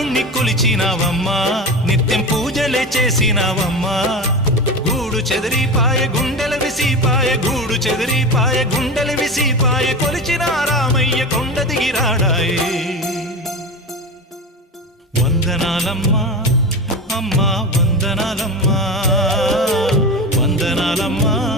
రాముణ్ణి కొలిచినావమ్మా నిత్యం పూజలే చేసినావమ్మా గూడు చెదిరిపాయ గుండెల విసిపాయ గూడు చెదిరిపాయ గుండెల విసిపాయ కొలిచిన రామయ్య కొండ దిగిరాడాయే వందనాలమ్మా అమ్మా వందనాలమ్మా వందనాలమ్మా